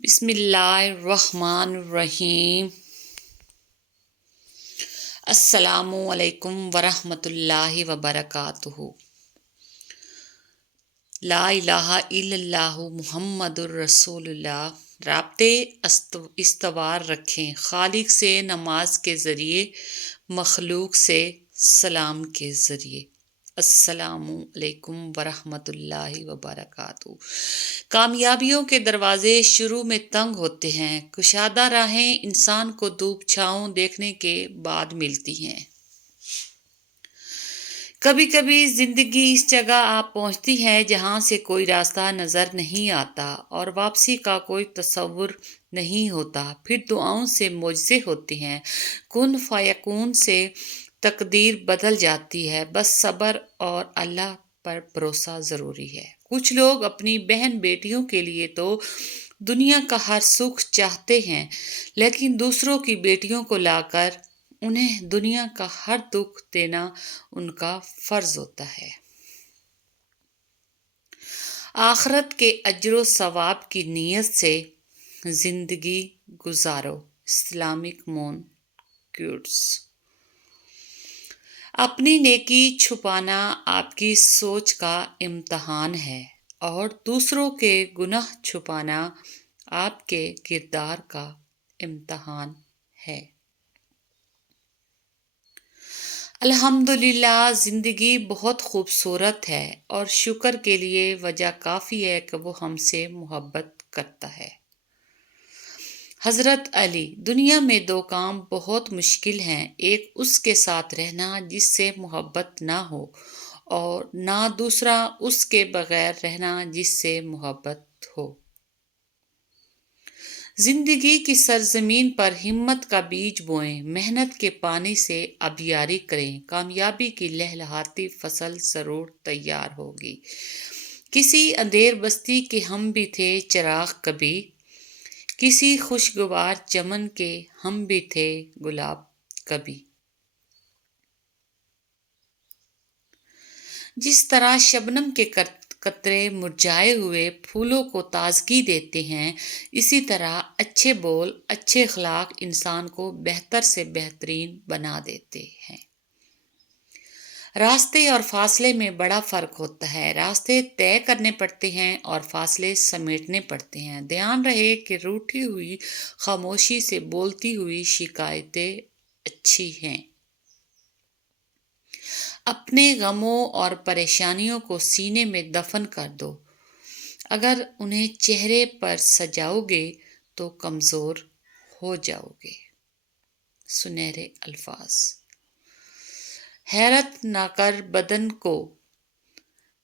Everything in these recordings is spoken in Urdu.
بسم اللہ الرحمن الرحیم۔ السلام علیکم ورحمۃ اللہ وبرکاتہ۔ لا الہ الا اللہ محمد الرسول اللہ۔ رابطے استوار رکھیں خالق سے نماز کے ذریعے، مخلوق سے سلام کے ذریعے۔ السلام علیکم ورحمۃ اللہ وبرکاتہ۔ کامیابیوں کے دروازے شروع میں تنگ ہوتے ہیں، کشادہ راہیں انسان کو دھوپ چھاؤں دیکھنے کے بعد ملتی ہیں۔ کبھی کبھی زندگی اس جگہ آپ پہنچتی ہے جہاں سے کوئی راستہ نظر نہیں آتا اور واپسی کا کوئی تصور نہیں ہوتا، پھر دعاؤں سے معجزے ہوتے ہیں، کن فیکون سے تقدیر بدل جاتی ہے، بس صبر اور اللہ پر بھروسہ ضروری ہے۔ کچھ لوگ اپنی بہن بیٹیوں کے لیے تو دنیا کا ہر سکھ چاہتے ہیں، لیکن دوسروں کی بیٹیوں کو لا کر انہیں دنیا کا ہر دکھ دینا ان کا فرض ہوتا ہے۔ آخرت کے اجر و ثواب کی نیت سے زندگی گزارو۔ اسلامک مون کوٹس۔ اپنی نیکی چھپانا آپ کی سوچ کا امتحان ہے اور دوسروں کے گناہ چھپانا آپ کے کردار کا امتحان ہے۔ الحمدللہ زندگی بہت خوبصورت ہے اور شکر کے لیے وجہ کافی ہے کہ وہ ہم سے محبت کرتا ہے۔ حضرت علی: دنیا میں دو کام بہت مشکل ہیں، ایک اس کے ساتھ رہنا جس سے محبت نہ ہو، اور نہ دوسرا اس کے بغیر رہنا جس سے محبت ہو۔ زندگی کی سرزمین پر ہمت کا بیج بوئیں، محنت کے پانی سے آبیاری کریں، کامیابی کی لہلہاتی فصل ضرور تیار ہوگی۔ کسی اندھیر بستی کے ہم بھی تھے چراغ کبھی، کسی خوشگوار چمن کے ہم بھی تھے گلاب کبھی۔ جس طرح شبنم کے قطرے مرجھائے ہوئے پھولوں کو تازگی دیتے ہیں، اسی طرح اچھے بول، اچھے اخلاق انسان کو بہتر سے بہترین بنا دیتے ہیں۔ راستے اور فاصلے میں بڑا فرق ہوتا ہے، راستے طے کرنے پڑتے ہیں اور فاصلے سمیٹنے پڑتے ہیں۔ دھیان رہے کہ روٹھی ہوئی خاموشی سے بولتی ہوئی شکایتیں اچھی ہیں۔ اپنے غموں اور پریشانیوں کو سینے میں دفن کر دو، اگر انہیں چہرے پر سجاؤ گے تو کمزور ہو جاؤ گے۔ سنہرے الفاظ۔ حیرت نہ کر بدن کو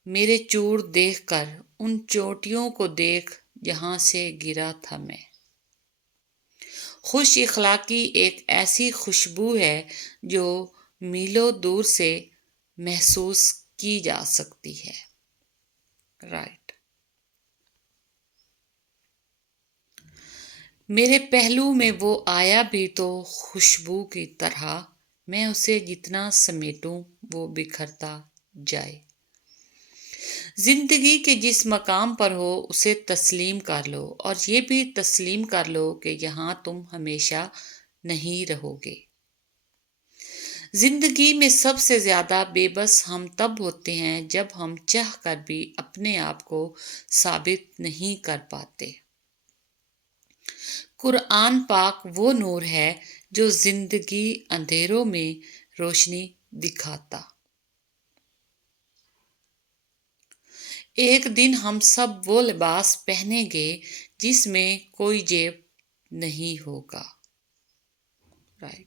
میرے چور دیکھ کر، ان چوٹیوں کو دیکھ جہاں سے گرا تھا میں۔ خوش اخلاقی ایک ایسی خوشبو ہے جو میلوں دور سے محسوس کی جا سکتی ہے۔ رائٹ۔ میرے پہلو میں وہ آیا بھی تو خوشبو کی طرح، میں اسے جتنا سمیٹوں وہ بکھرتا جائے۔ زندگی کے جس مقام پر ہو اسے تسلیم کر لو، اور یہ بھی تسلیم کر لو کہ یہاں تم ہمیشہ نہیں رہو گے۔ زندگی میں سب سے زیادہ بے بس ہم تب ہوتے ہیں جب ہم چاہ کر بھی اپنے آپ کو ثابت نہیں کر پاتے۔ قرآن پاک وہ نور ہے جو زندگی اندھیروں میں روشنی دکھاتا۔ ایک دن ہم سب وہ لباس پہنیں گے جس میں کوئی جیب نہیں ہوگا۔ رائٹ۔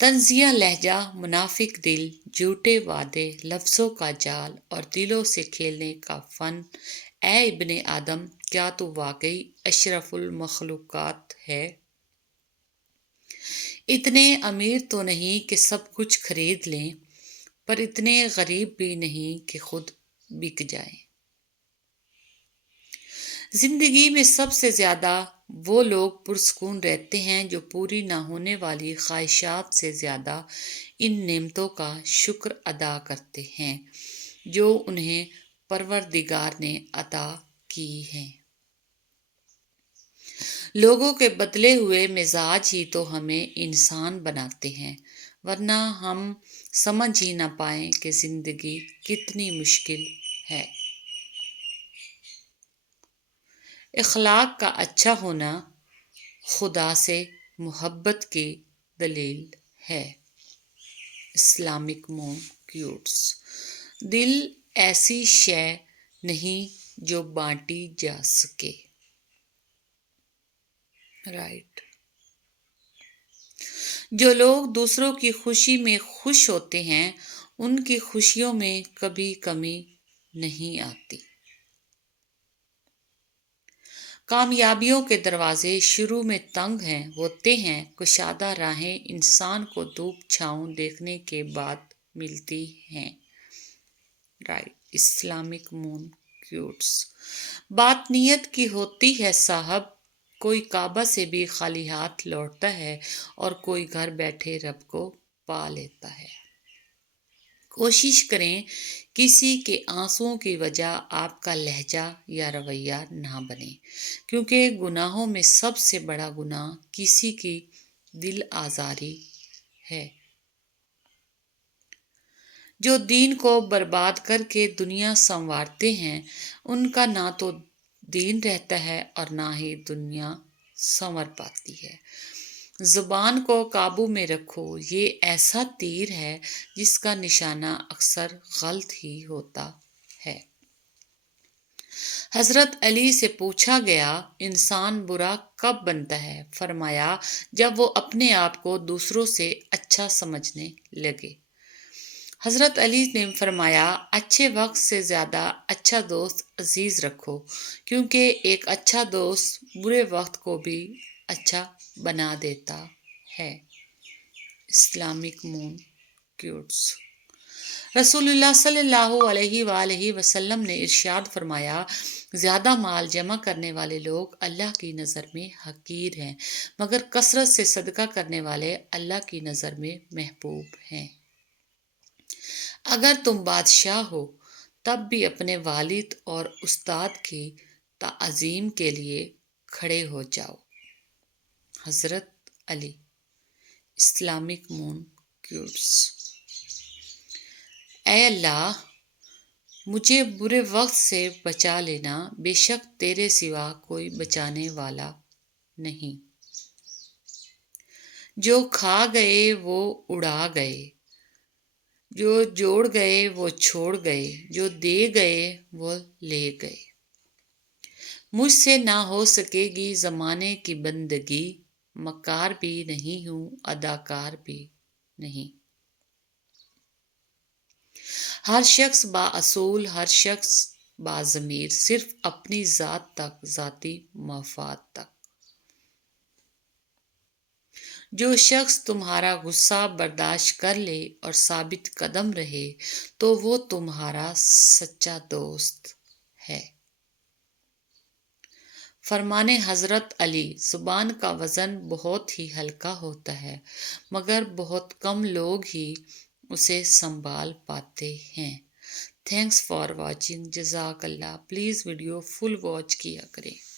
طنزیہ لہجہ، منافق دل، جھوٹے وعدے، لفظوں کا جال اور دلوں سے کھیلنے کا فن۔ اے ابن آدم، کیا تو واقعی اشرف المخلوقات ہے؟ اتنے امیر تو نہیں کہ سب کچھ خرید لیں، پر اتنے غریب بھی نہیں کہ خود بک جائیں۔ زندگی میں سب سے زیادہ وہ لوگ پرسکون رہتے ہیں جو پوری نہ ہونے والی خواہشات سے زیادہ ان نعمتوں کا شکر ادا کرتے ہیں جو انہیں پروردگار نے عطا کی ہیں۔ لوگوں کے بدلے ہوئے مزاج ہی تو ہمیں انسان بناتے ہیں، ورنہ ہم سمجھ ہی نہ پائیں کہ زندگی کتنی مشکل ہے۔ اخلاق کا اچھا ہونا خدا سے محبت کی دلیل ہے۔ اسلامک مون کیوٹس۔ دل ایسی شے نہیں جو بانٹی جا سکے۔ رائٹ۔ جو لوگ دوسروں کی خوشی میں خوش ہوتے ہیں ان کی خوشیوں میں کبھی کمی نہیں آتی۔ کامیابیوں کے دروازے شروع میں تنگ ہوتے ہیں، کشادہ راہیں انسان کو دھوپ چھاؤں دیکھنے کے بعد ملتی ہیں۔ رائٹ۔ اسلامک مون کیوٹس۔ بات نیت کی ہوتی ہے صاحب، کوئی کعبہ سے بھی خالی ہاتھ لوٹتا ہے اور کوئی گھر بیٹھے رب کو پا لیتا ہے۔ کوشش کریں کسی کے آنسوؤں کی وجہ آپ کا لہجہ یا رویہ نہ بنے، کیونکہ گناہوں میں سب سے بڑا گناہ کسی کی دل آزاری ہے۔ جو دین کو برباد کر کے دنیا سنوارتے ہیں ان کا نہ تو دین رہتا ہے اور نہ ہی دنیا سنور پاتی ہے۔ زبان کو قابو میں رکھو، یہ ایسا تیر ہے جس کا نشانہ اکثر غلط ہی ہوتا ہے۔ حضرت علی سے پوچھا گیا، انسان برا کب بنتا ہے؟ فرمایا، جب وہ اپنے آپ کو دوسروں سے اچھا سمجھنے لگے۔ حضرت علی نے فرمایا، اچھے وقت سے زیادہ اچھا دوست عزیز رکھو، کیونکہ ایک اچھا دوست برے وقت کو بھی اچھا بنا دیتا ہے۔ اسلامک مون کیوٹس۔ رسول اللہ صلی اللہ علیہ وآلہ وسلم نے ارشاد فرمایا، زیادہ مال جمع کرنے والے لوگ اللہ کی نظر میں حقیر ہیں، مگر کثرت سے صدقہ کرنے والے اللہ کی نظر میں محبوب ہیں۔ اگر تم بادشاہ ہو تب بھی اپنے والد اور استاد کی تعظیم کے لیے کھڑے ہو جاؤ۔ حضرت علی۔ اسلامک مون کیوٹس۔ اے اللہ، مجھے برے وقت سے بچا لینا، بے شک تیرے سوا کوئی بچانے والا نہیں۔ جو کھا گئے وہ اڑا گئے، جو جوڑ گئے وہ چھوڑ گئے، جو دے گئے وہ لے گئے۔ مجھ سے نہ ہو سکے گی زمانے کی بندگی، مکار بھی نہیں ہوں اداکار بھی نہیں۔ ہر شخص با اصول، ہر شخص با ضمیر، صرف اپنی ذات تک، ذاتی مفاد تک۔ جو شخص تمہارا غصہ برداشت کر لے اور ثابت قدم رہے تو وہ تمہارا سچا دوست ہے۔ فرمان حضرت علی، زبان کا وزن بہت ہی ہلکا ہوتا ہے مگر بہت کم لوگ ہی اسے سنبھال پاتے ہیں۔ Thanks for watching. جزاک اللہ۔ پلیز ویڈیو فل واچ کیا کریں۔